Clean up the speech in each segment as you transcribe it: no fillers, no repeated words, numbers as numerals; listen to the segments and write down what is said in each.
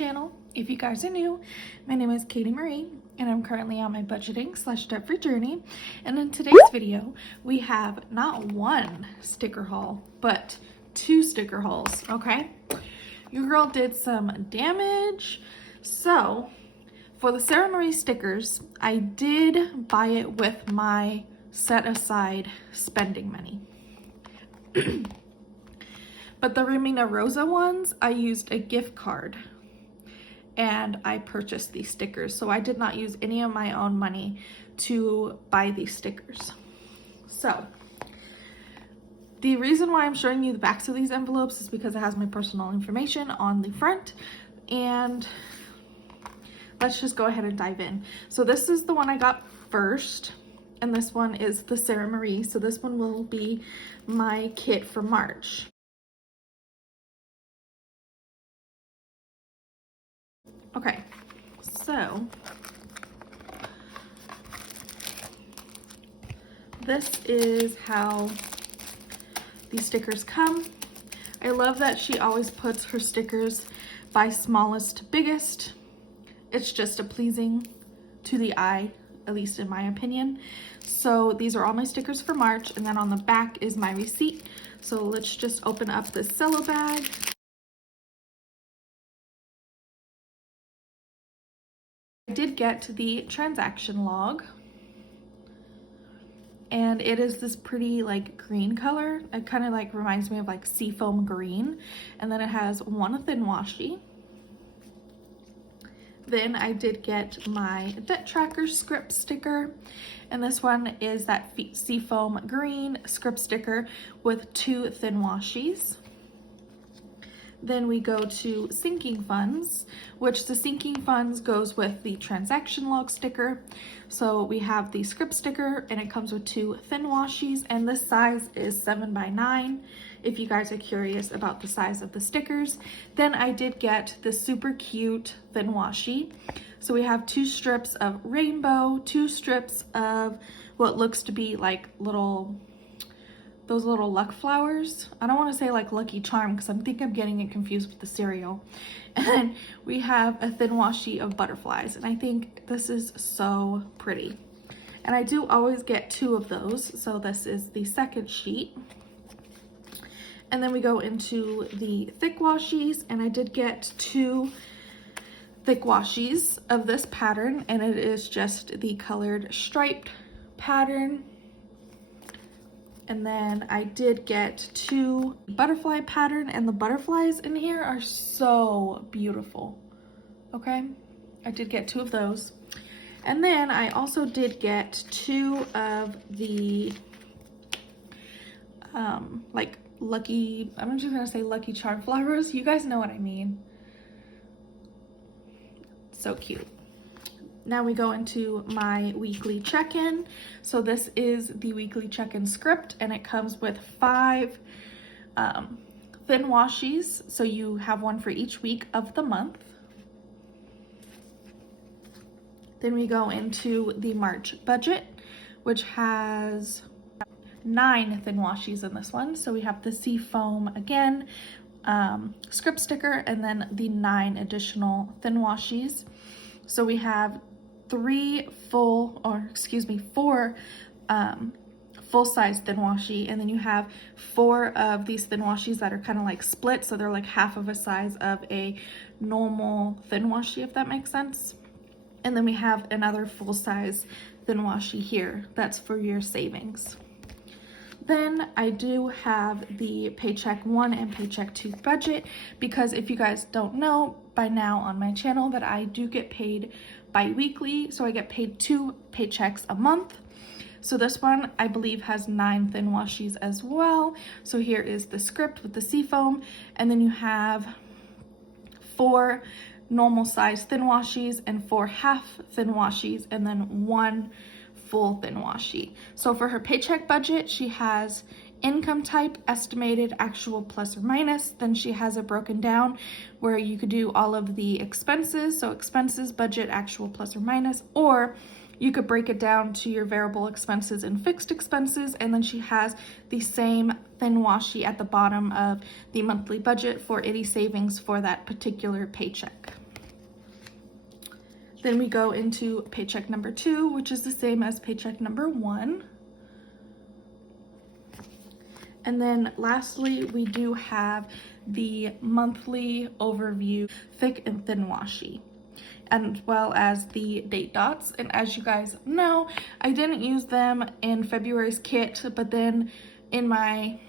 channel. If you guys are new, my name is Katie Marie and I'm currently on my budgeting / debt-free journey. And in today's video, we have not one sticker haul, but 2 sticker hauls, okay? Your girl did some damage. So for the Saramariestickers stickers, I did buy it with my set aside spending money. But the RominaRossa ones, I used a gift card and I purchased these stickers. So I did not use any of my own money to buy these stickers. So the reason why I'm showing you the backs of these envelopes is because it has my personal information on the front. And let's just go ahead and dive in. So this is the one I got first, and this one is the Saramarie. So this one will be my kit for March. Okay, so this is how these stickers come. I love that she always puts her stickers by smallest to biggest. It's just a pleasing to the eye, at least in my opinion. So these are all my stickers for March, and then on the back is my receipt. So let's just open up this cello bag. I did get the transaction log, and it is this pretty like green color. It kind of like reminds me of like seafoam green, and then it has one thin washi. Then I did get my debt tracker script sticker, and this one is that seafoam green script sticker with 2 thin washies. Then we go to sinking funds, which the sinking funds goes with the transaction log sticker. So we have the script sticker, and it comes with 2 thin washies, and this size is 7x9 if you guys are curious about the size of the stickers. Then I did get the super cute thin washi. So we have 2 strips of rainbow, 2 strips of what looks to be like those little luck flowers. I don't want to say like Lucky Charm because I think I'm getting it confused with the cereal. And then we have a thin washi of butterflies, and I think this is so pretty. And I do always get 2 of those, so this is the second sheet. And then we go into the thick washies, and I did get 2 thick washies of this pattern, and it is just the colored striped pattern. And then I did get 2 butterfly pattern, and the butterflies in here are so beautiful. Okay, I did get 2 of those. And then I also did get 2 of the like lucky, I'm just gonna say Lucky Charm flowers. You guys know what I mean. So cute. Now we go into my weekly check-in. So this is the weekly check-in script, and it comes with 5 thin washies. So you have one for each week of the month. Then we go into the March budget, which has 9 thin washies in this one. So we have the seafoam again, script sticker, and then the 9 additional thin washies. So we have 4 full-size thin washi, and then you have 4 of these thin washies that are kind of like split, so they're like half of a size of a normal thin washi, if that makes sense. And then we have another full-size thin washi here that's for your savings. Then I do have the paycheck 1 and paycheck 2 budget, because if you guys don't know by now on my channel that I do get paid bi-weekly, so I get paid 2 paychecks a month. So this one I believe has 9 thin washies as well. So here is the script with the seafoam, and then you have 4 normal size thin washies and 4 half thin washies, and then 1 full thin washi. So for her paycheck budget, she has income type, estimated, actual, plus or minus. Then she has it broken down where you could do all of the expenses. So expenses, budget, actual, plus or minus, or you could break it down to your variable expenses and fixed expenses. And then she has the same thin washi at the bottom of the monthly budget for any savings for that particular paycheck. Then we go into paycheck number 2, which is the same as paycheck number 1. And then lastly, we do have the monthly overview thick and thin washi, as well as the date dots. And as you guys know, I didn't use them in February's kit, but then in my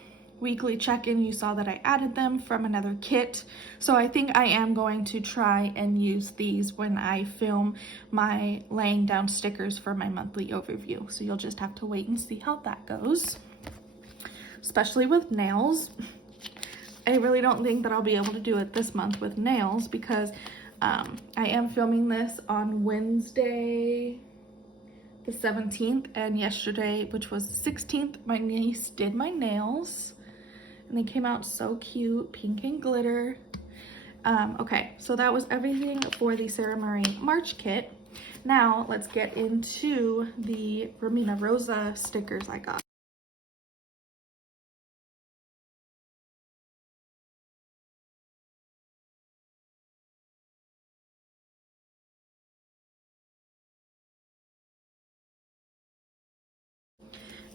weekly check-in, you saw that I added them from another kit. So I think I am going to try and use these when I film my laying down stickers for my monthly overview. So you'll just have to wait and see how that goes. Especially with nails. I really don't think that I'll be able to do it this month with nails because I am filming this on Wednesday the 17th, and yesterday, which was the 16th, my niece did my nails and they came out so cute, pink and glitter. Okay, so that was everything for the Saramari March kit. Now let's get into the RominaRossa stickers I got.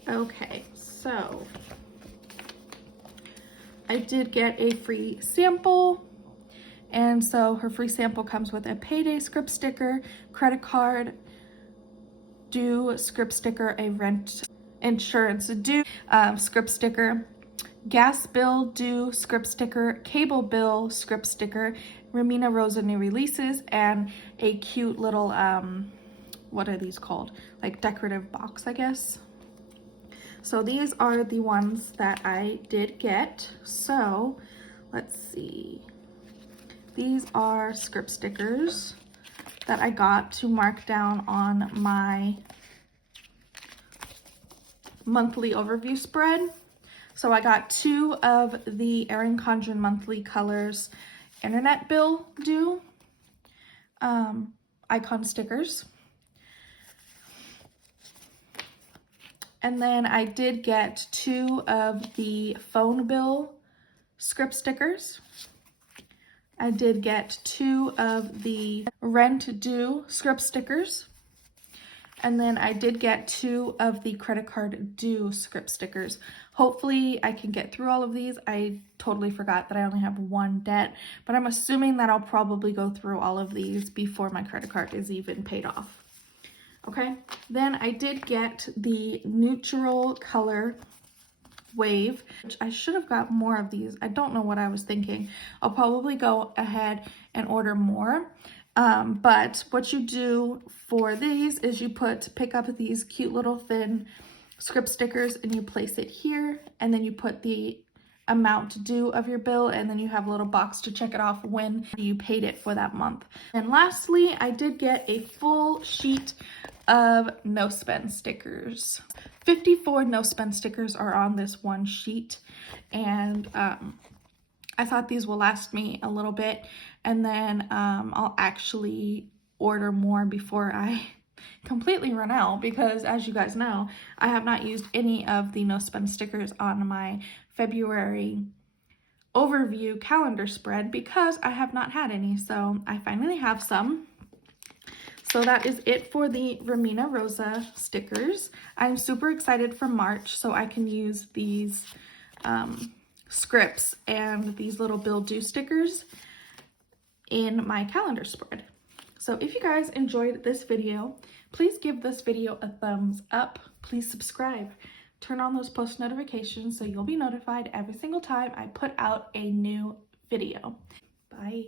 Okay, so I did get a free sample, and so her free sample comes with a payday script sticker, credit card due script sticker, a rent insurance due script sticker, gas bill due script sticker, cable bill script sticker, RominaRossa new releases, and a cute little what are these called, like decorative box, I guess. So these are the ones that I did get. So let's see. These are script stickers that I got to mark down on my monthly overview spread. So I got 2 of the Erin Condren Monthly Colors internet bill due icon stickers. And then I did get 2 of the phone bill script stickers. I did get 2 of the rent due script stickers. And then I did get 2 of the credit card due script stickers. Hopefully I can get through all of these. I totally forgot that I only have 1 debt, but I'm assuming that I'll probably go through all of these before my credit card is even paid off. Okay, then I did get the neutral color wave, which I should have got more of these. I don't know what I was thinking. I'll probably go ahead and order more. But what you do for these is you pick up these cute little thin script stickers and you place it here, and then you put the amount due of your bill, and then you have a little box to check it off when you paid it for that month. And lastly, I did get a full sheet of no spend stickers. 54 no spend stickers are on this one sheet, and I thought these will last me a little bit, and then I'll actually order more before I completely run out, because as you guys know, I have not used any of the no spend stickers on my February overview calendar spread because I have not had any. So I finally have some. So that is it for the RominaRossa stickers. I'm super excited for March so I can use these scripts and these little bill due stickers in my calendar spread. So if you guys enjoyed this video, please give this video a thumbs up. Please subscribe. Turn on those post notifications so you'll be notified every single time I put out a new video. Bye.